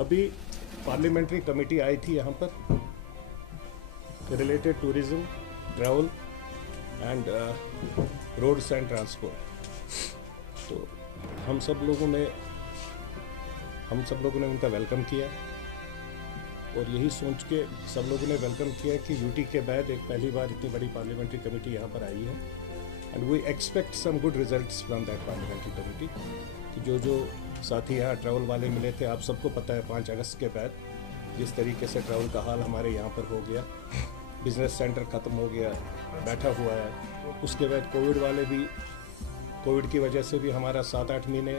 अभी parliamentary committee आई थी यहाँ पर related tourism, travel and roads and transport. तो हम सब लोगों ने उनका वेलकम किया और यही सोच के सब लोगों ने वेलकम किया कि यूटी के बाद एक पहली बार इतनी बड़ी पार्लियामेंट्री कमेटी यहाँ पर आई है and we expect some good results from that parliamentary committee. कि जो साथी यहाँ ट्रैवल वाले मिले थे, आप सबको पता है 5 अगस्त के बाद जिस तरीके से ट्रैवल का हाल हमारे यहाँ पर हो गया, बिजनेस सेंटर ख़त्म हो गया, बैठा हुआ है। उसके बाद कोविड की वजह से भी हमारा 7-8 महीने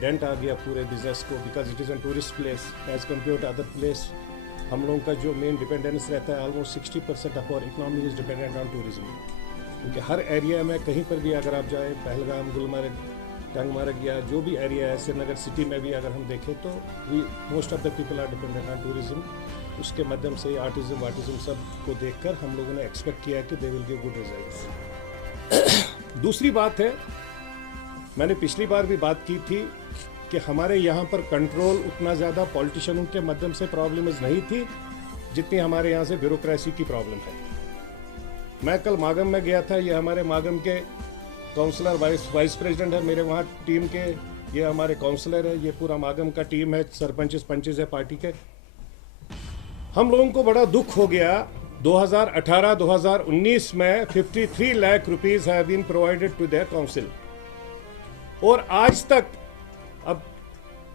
डेंट आ गया पूरे बिजनेस को, because it is an tourist place as compare to other place. हम लोगों का जो मेन डिपेंडेंस रहता है, almost 60% of our economy is dependent on tourism. क्योंकि हर एरिया में कहीं पर भी अगर आप जाए, पहलगाम, गुलमर्ग, टंगमर्ग या जो भी एरिया है, श्रीनगर सिटी में भी अगर हम देखें तो most of the people are dependent on tourism. उसके माध्यम से आर्टिज्म सब को देखकर हम लोगों ने एक्सपेक्ट किया कि they will give good results. दूसरी बात है, मैंने पिछली बार भी बात की थी कि हमारे यहाँ पर कंट्रोल उतना ज़्यादा पॉलिटिशियनों के माध्यम से प्रॉब्लम्स नहीं थी जितनी हमारे यहाँ से ब्यूरोक्रेसी की प्रॉब्लम है। मैं कल मागम में गया था, ये हमारे मागम के काउंसलर वाइस प्रेसिडेंट है मेरे वहाँ टीम के, ये हमारे काउंसलर है, ये पूरा मागम का टीम है, पंचेस है पार्टी के। हम लोगों को बड़ा दुख हो गया 2018-2019 में 53 lakh rupees have been provided to their council और आज तक, अब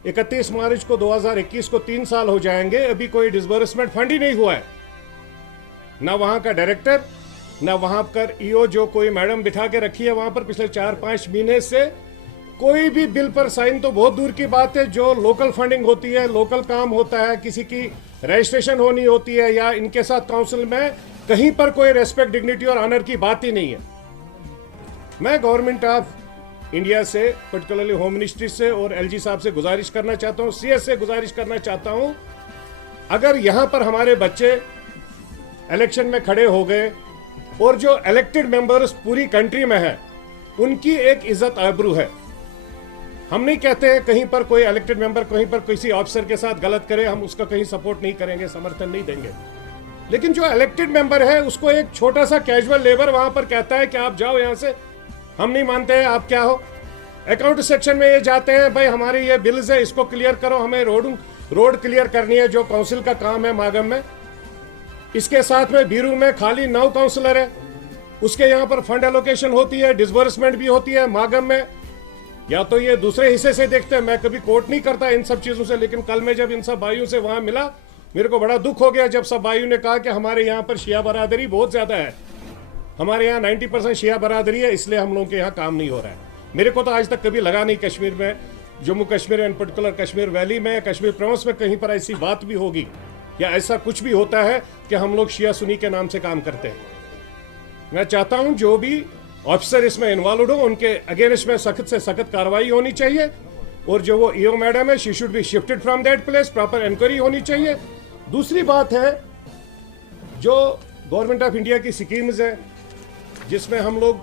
31 मार्च को 2021 को 3 साल हो जाएंगे, अभी कोई डिसबर्समेंट फंड ही नहीं हुआ है। ना वहाँ का डायरेक्टर, ना वहाँ पर ईओ जो कोई मैडम बिठा के रखी है वहाँ पर पिछले 4-5 महीने से कोई भी बिल पर साइन तो बहुत दूर की बात है। जो लोकल फंडिंग होती है, लोकल काम होता है, किसी की रजिस्ट्रेशन होनी होती है या इनके साथ काउंसिल में कहीं पर कोई रेस्पेक्ट, डिग्निटी और ऑनर की बात ही नहीं है। मैं गवर्नमेंट ऑफ इंडिया से, पर्टिकुलरली होम मिनिस्ट्री से और एलजी साहब से गुजारिश करना चाहता हूँ, सीएस से गुजारिश करना चाहता हूँ, अगर यहाँ पर हमारे बच्चे इलेक्शन में खड़े हो गए और जो इलेक्टेड मेंबर्स पूरी कंट्री में है उनकी एक इज्जत आबरू है। हम नहीं कहते हैं कहीं पर कोई इलेक्टेड मेंबर कहीं पर किसी ऑफिसर के साथ गलत करे, हम उसका कहीं सपोर्ट नहीं करेंगे, समर्थन नहीं देंगे। लेकिन जो इलेक्टेड मेंबर है उसको एक छोटा सा कैजुअल लेबर वहां पर कहता है कि आप जाओ यहां से, हम नहीं मानते हैं आप क्या हो। अकाउंट सेक्शन में ये जाते हैं, भाई हमारे ये बिल्स है इसको क्लियर करो, हमें रोड क्लियर करनी है जो काउंसिल का काम है मागम में। इसके साथ में बीरू में खाली 9 काउंसलर है, उसके यहाँ पर फंड एलोकेशन होती है, डिसबर्समेंट भी होती है। मागम में या तो ये दूसरे हिस्से से देखते हैं, मैं कभी कोट नहीं करता इन सब चीजों से, लेकिन कल मैं जब इन सब भाइयों से वहां मिला मेरे को बड़ा दुख हो गया जब सब भाइयों ने कहा कि हमारे यहाँ पर शिया बरादरी बहुत ज्यादा है, हमारे यहाँ 90% शिया बरादरी है, इसलिए हम लोगों के यहाँ काम नहीं हो रहा है। मेरे को तो आज तक कभी लगा नहीं कश्मीर में, Jammu Kashmir and particular Kashmir valley में, कश्मीर प्रोविंस में कहीं पर ऐसी बात भी होगी या ऐसा कुछ भी होता है कि हम लोग शिया सुन्नी के नाम से काम करते हैं। मैं चाहता हूं जो भी ऑफिसर इसमें इन्वॉल्व हो उनके अगेंस्ट में सख्त से सख्त कार्रवाई होनी चाहिए और जो वो ईओ मैडम है she should be shifted from that place, proper inquiry होनी चाहिए। दूसरी बात है, जो गवर्नमेंट ऑफ इंडिया की स्कीम्स है जिसमें हम लोग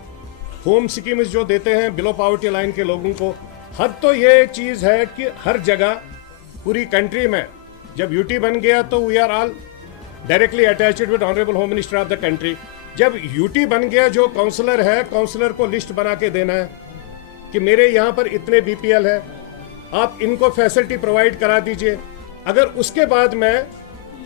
होम स्कीम्स जो देते हैं बिलो पॉवर्टी लाइन के लोगों को, हद तो ये चीज है कि हर जगह पूरी कंट्री में जब यूटी बन गया तो we are all directly attached with honourable home minister of the country. जब यूटी बन गया, जो काउंसलर है काउंसलर को लिस्ट बना के देना है कि मेरे यहाँ पर इतने बीपीएल है, आप इनको फैसिलिटी प्रोवाइड करा दीजिए। अगर उसके बाद में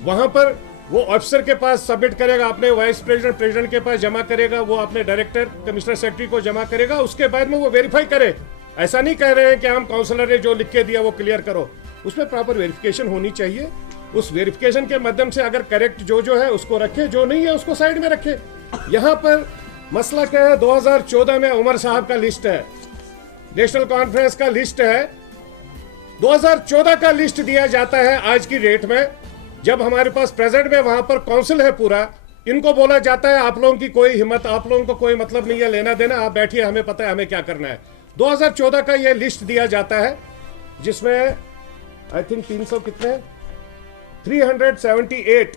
वहां पर वो ऑफिसर के पास सबमिट करेगा, अपने वाइस प्रेसिडेंट के पास जमा करेगा, वो अपने डायरेक्टर कमिश्नर सेक्रेटरी को जमा करेगा, उसके बाद में वो वेरीफाई करे। ऐसा नहीं कह रहे हैं कि हम काउंसलर ने जो लिख के दिया वो क्लियर करो, उसमें प्रॉपर वेरिफिकेशन होनी चाहिए। उस वेरिफिकेशन के माध्यम से अगर करेक्ट जो है उसको रखे, जो नहीं है उसको साइड में रखे। यहाँ पर मसला क्या है, 2014 में उमर साहब का लिस्ट है, नेशनल कॉन्फ्रेंस का लिस्ट है, 2014 का लिस्ट दिया जाता है आज की डेट में, जब हमारे पास प्रेजेंट में वहां पर काउंसिल है पूरा। इनको बोला जाता है आप लोगों की कोई हिम्मत, आप लोगों को कोई मतलब नहीं है लेना देना, आप बैठिए, हमें पता है हमें क्या करना है। 2014 का ये लिस्ट दिया जाता है जिसमें आई थिंक 300 कितने 378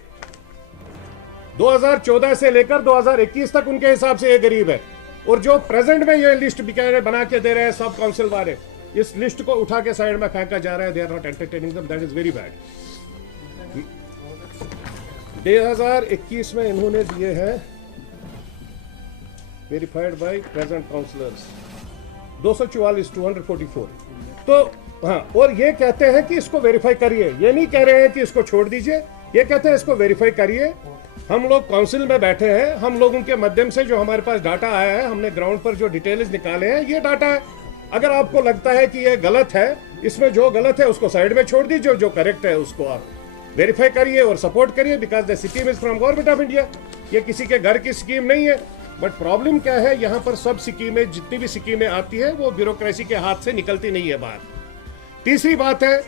2014 से लेकर 2021 तक उनके हिसाब से ये गरीब है। और जो प्रेजेंट में ये लिस्ट बना के दे रहे हैं सब काउंसिल वाले, इस लिस्ट को उठा के साइड में फेंका जा रहा है, they are not entertaining them, that is very bad. 2021 में इन्होंने दिए हैं वेरीफाइड बाय प्रेजेंट काउंसलर्स 244 244। तो हाँ, और ये कहते हैं कि इसको वेरीफाई करिए, ये नहीं कह रहे हैं कि इसको छोड़ दीजिए, ये कहते हैं इसको वेरीफाई करिए। हम लोग काउंसिल में बैठे हैं, हम लोगों के माध्यम से जो हमारे पास डाटा आया है, हमने ग्राउंड पर जो डिटेल्स निकाले हैं, ये डाटा है। अगर आपको लगता है कि ये गलत है, इसमें जो गलत है उसको साइड में छोड़ दीजिए, जो करेक्ट है उसको आप वेरीफाई करिए और सपोर्ट करिए, because the scheme is from government of India. ये किसी के घर की स्कीम नहीं है। बट प्रॉब्लम क्या है, यहाँ पर सब स्कीमें, जितनी भी स्कीमें आती है, वो ब्यूरोक्रेसी के हाथ से निकलती नहीं है बाहर। तीसरी बात है,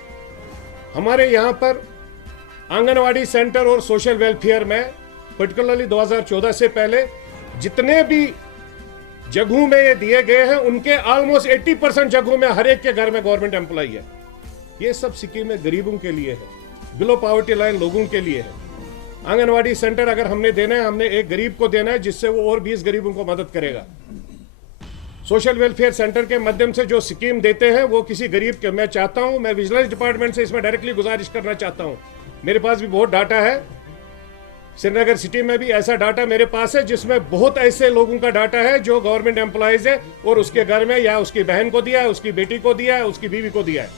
हमारे यहाँ पर आंगनवाड़ी सेंटर और सोशल वेलफेयर में पर्टिकुलरली 2014 से पहले जितने भी जगहों में ये दिए गए हैं, उनके ऑलमोस्ट 80% जगहों में हर एक के घर में गवर्नमेंट एम्प्लॉय है। ये सब स्कीमें गरीबों के लिए है, बिलो पॉवर्टी लाइन लोगों के लिए है। आंगनवाड़ी सेंटर अगर हमने देना है, हमने एक गरीब को देना है, जिससे वो और 20 गरीबों को मदद करेगा। सोशल वेलफेयर सेंटर के माध्यम से जो स्कीम देते हैं, वो किसी गरीब के, मैं चाहता हूं, मैं विजिलेंस डिपार्टमेंट से इसमें डायरेक्टली गुजारिश करना चाहता हूं। मेरे पास भी बहुत डाटा है, श्रीनगर सिटी में भी ऐसा डाटा मेरे पास है, जिसमें बहुत ऐसे लोगों का डाटा है जो गवर्नमेंट एम्प्लॉयज है और उसके घर में या उसकी बहन को दिया है, उसकी बेटी को दिया है, उसकी बीवी को दिया है।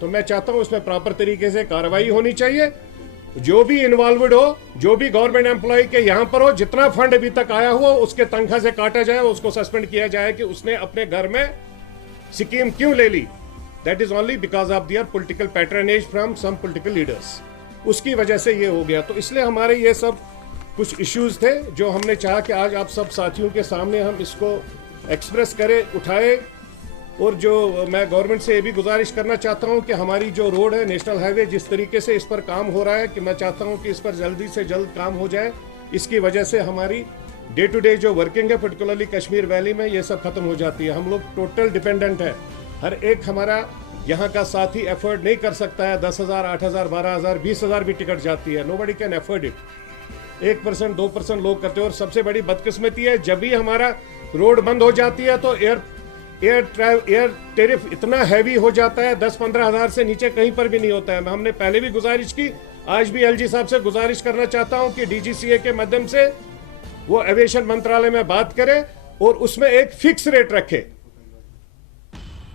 तो मैं चाहता हूं उसमें प्रॉपर तरीके से कार्रवाई होनी चाहिए। जो भी इन्वॉल्वड हो, जो भी गवर्नमेंट एम्प्लॉय के यहां पर हो, जितना फंड अभी तक आया हुआ उसके तनख्वाह से काटा जाए, उसको सस्पेंड किया जाए कि उसने अपने घर में स्कीम क्यों ले ली। That is only because of their political patronage from some political leaders, उसकी वजह से ये हो गया। तो इसलिए हमारे ये सब कुछ इश्यूज थे जो हमने चाहा कि आज आप सब साथियों के सामने हम इसको एक्सप्रेस करें, उठाए। और जो मैं गवर्नमेंट से ये भी गुजारिश करना चाहता हूं कि हमारी जो रोड है, नेशनल हाईवे, जिस तरीके से इस पर काम हो रहा है, कि मैं चाहता हूं कि इस पर जल्दी से जल्द काम हो जाए। इसकी वजह से हमारी डे टू डे जो वर्किंग है, पर्टिकुलरली कश्मीर वैली में, ये सब खत्म हो जाती है। हम लोग टोटल डिपेंडेंट है, हर एक हमारा यहाँ का साथी एफर्ड नहीं कर सकता है। 10,000, 8,000, 12,000, 20,000 भी टिकट जाती है। Nobody can afford it. 1%, 2% लोग करते हैं। और सबसे बड़ी बदकिस्मती है, जब भी हमारा रोड बंद हो जाती है तो एयर टैरिफ इतना हैवी हो जाता है, 10-15 हज़ार से नीचे कहीं पर भी नहीं होता है। हमने पहले भी गुजारिश की, आज भी एलजी साहब से गुजारिश करना चाहता हूं कि डीजीसीए के माध्यम से वो एविएशन मंत्रालय में बात करे और उसमें एक फिक्स रेट रखे,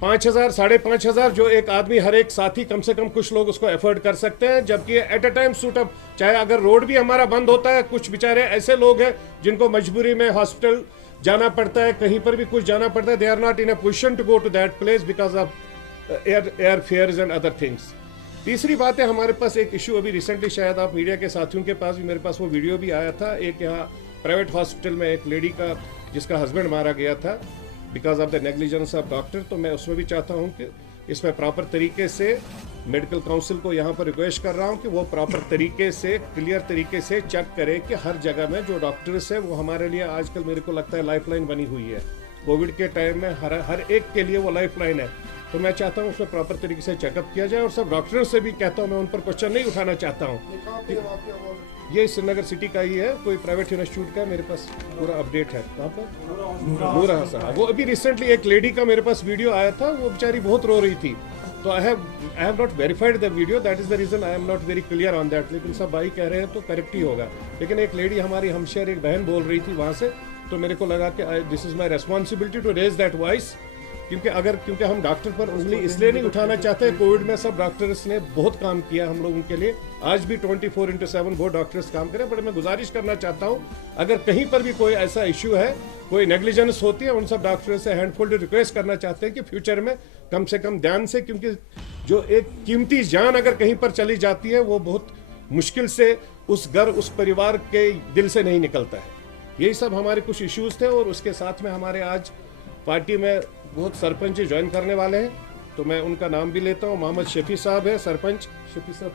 5,000, 5,500, जो एक आदमी, हर एक साथी, कम से कम कुछ लोग उसको एफोर्ड कर सकते हैं। जबकि at a time suit up, चाहे अगर रोड भी हमारा बंद होता है, कुछ बेचारे ऐसे लोग हैं जिनको मजबूरी में हॉस्पिटल जाना पड़ता है, कहीं पर भी कुछ जाना पड़ता है, they are not in a position to go to that place because of air fares and other things. तीसरी बात है, हमारे पास एक इशू अभी रिसेंटली, शायद आप मीडिया के साथियों के पास भी, मेरे पास वो वीडियो भी आया था, एक यहाँ प्राइवेट हॉस्पिटल में एक लेडी का, जिसका हस्बैंड मारा गया था because of the negligence of doctor. तो मैं उसमें भी चाहता हूँ कि इसमें प्रॉपर तरीके से मेडिकल काउंसिल को यहाँ पर रिक्वेस्ट कर रहा हूँ कि वो प्रॉपर तरीके से, क्लियर तरीके से चेक करे कि हर जगह में जो डॉक्टर्स है, वो हमारे लिए आजकल मेरे को लगता है लाइफलाइन बनी हुई है। कोविड के टाइम में हर एक के लिए वो लाइफलाइन है। तो मैं चाहता हूँ उसमें प्रॉपर तरीके से चेकअप किया जाए। और सब डॉक्टर्स से भी कहता हूँ, मैं उन पर क्वेश्चन नहीं उठाना चाहता हूँ। ये श्रीनगर सिटी का ही है, कोई प्राइवेट इंस्टीट्यूट का, मेरे पास पूरा अपडेट है। कहाँ पर? नूरा हसन। वो अभी रिसेंटली एक लेडी का मेरे पास वीडियो आया था, वो बेचारी बहुत रो रही थी। तो I have not verified the video, that is the reason I am not very clear on that. लेकिन सब भाई कह रहे हैं तो करेक्ट ही होगा। लेकिन एक लेडी हमारी हमशहर, एक बहन बोल रही थी वहाँ से, तो मेरे को लगा कि this is my responsibility to raise that voice. क्योंकि हम डॉक्टर पर उंगली इसलिए नहीं उठाना चाहते। कोविड में सब डॉक्टर्स ने बहुत काम किया हम लोगों के लिए, आज भी 24/7 बहुत डॉक्टर्स काम करें। बट मैं गुजारिश करना चाहता हूं, अगर कहीं पर भी कोई ऐसा इश्यू है, कोई नेग्लिजेंस होती है, उन सब डॉक्टर्स से हैंडफुल रिक्वेस्ट करना चाहते हैं कि फ्यूचर में कम से कम ध्यान से, क्योंकि जो एक कीमती जान अगर कहीं पर चली जाती है, वो बहुत मुश्किल से उस घर, उस परिवार के दिल से नहीं निकलता है। यही सब हमारे कुछ इश्यूज थे। और उसके साथ में हमारे आज पार्टी में बहुत सरपंच ज्वाइन करने वाले हैं, तो मैं उनका नाम भी लेता हूँ। मोहम्मद शफी साहब है सरपंच। शफी साहब